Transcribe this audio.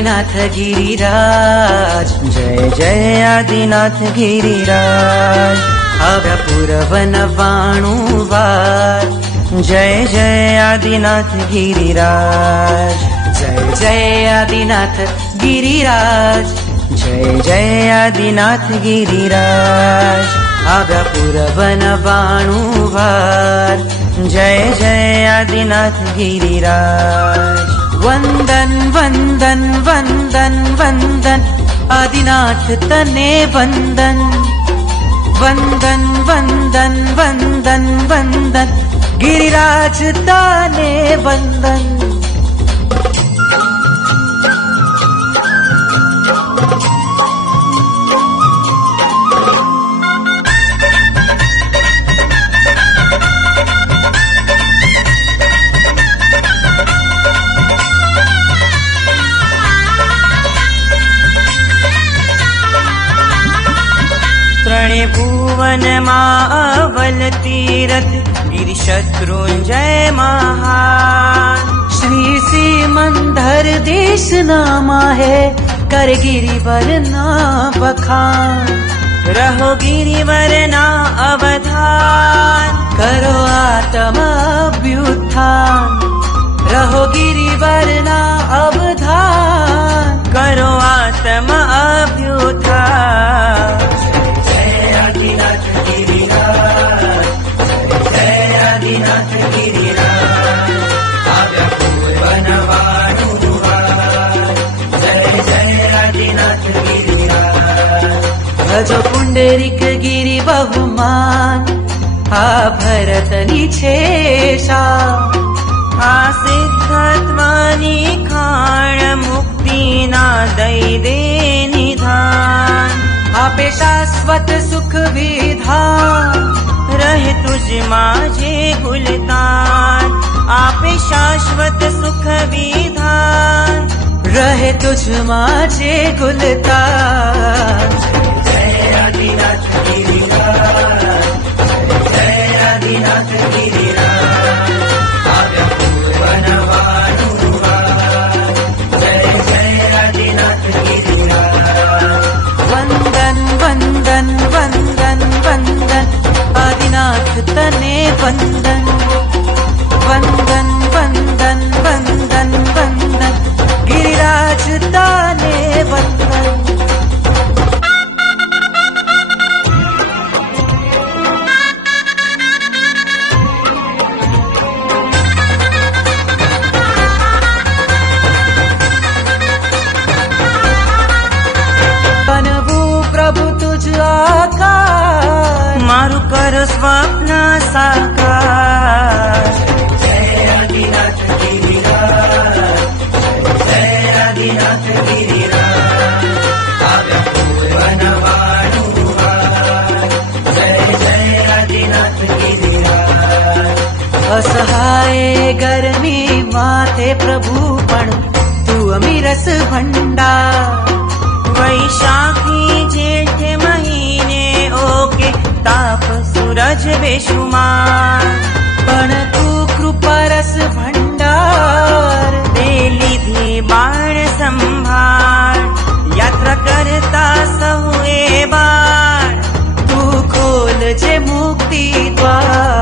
आदिनाथ गिरिराज, जय जय आदिनाथ गिरिराज. आव्या पुरवन 92 वार, जय जय आदिनाथ गिरिराज. जय जय आदिनाथ गिरिराज, जय जय आदिनाथ गिरिराज. आव्या पुरवन 92 वार, जय जय आदिनाथ गिरिराज. वंदन वंदन वंदन वंदन आदिनाथ तने वंदन. वंदन वंदन वंदन वंदन गिरिराज तने वंदन. त्रणि भुवन मावल तीरथ गिरिशत्रुंजय महान. श्री सिमंदर देश नामा है, कर गिरिवर ना बखान. रहो गिरिवर ना अवधान, करो आत्म अभ्युत्थान. रहो गिरिवर ना अवधान, करो आत्म अभ्युत्थान. आदिनाथ गिरिराज, जय आदिनाथ गिरिराज. आव्या पुरवन 92 वार, जय जय आदिनाथ गिरिराज. भजो पुंडरीक गिरी बहुमान, आ भरतनी छेषा. आ सिद्धत्वानी खाण, मुक्तीना दै दे निधान. आपे शाश्वत सुख विधान, रहे तुझ माझे कुलतान. आपे शाश्वत सुख विधान, रहे तुझ माझे कुलतान. जय आदिनाथ गिरिराज, जय आदिनाथ गिरिराज. आव्या पुरवन 92 वार, जय जय आदिनाथ गिरिराज. वंदन वंदन वंदन वंदन आदिनाथ तने वंदन. वंदन वंदन वंदन वंदन गिरिराज तने वंदन. मारु कर स्वप्न साकार. जय आदिनाथ गिरिराज, जय आदिनाथ गिरिराज. आव्या पुरवन 92 वार, जय जय आदिनाथ गिरिराज. असहाय गरमी माथे प्रभु पण तू अमीरस भंडार. वैशाखी जेठ महीने ओके ताप सूरज बेशुमार. पण तू कृपारस भंडार, देलीधी बाण संभार. यात्रा करता सहुए बाण, तू खोल जे मुक्ती द्वार.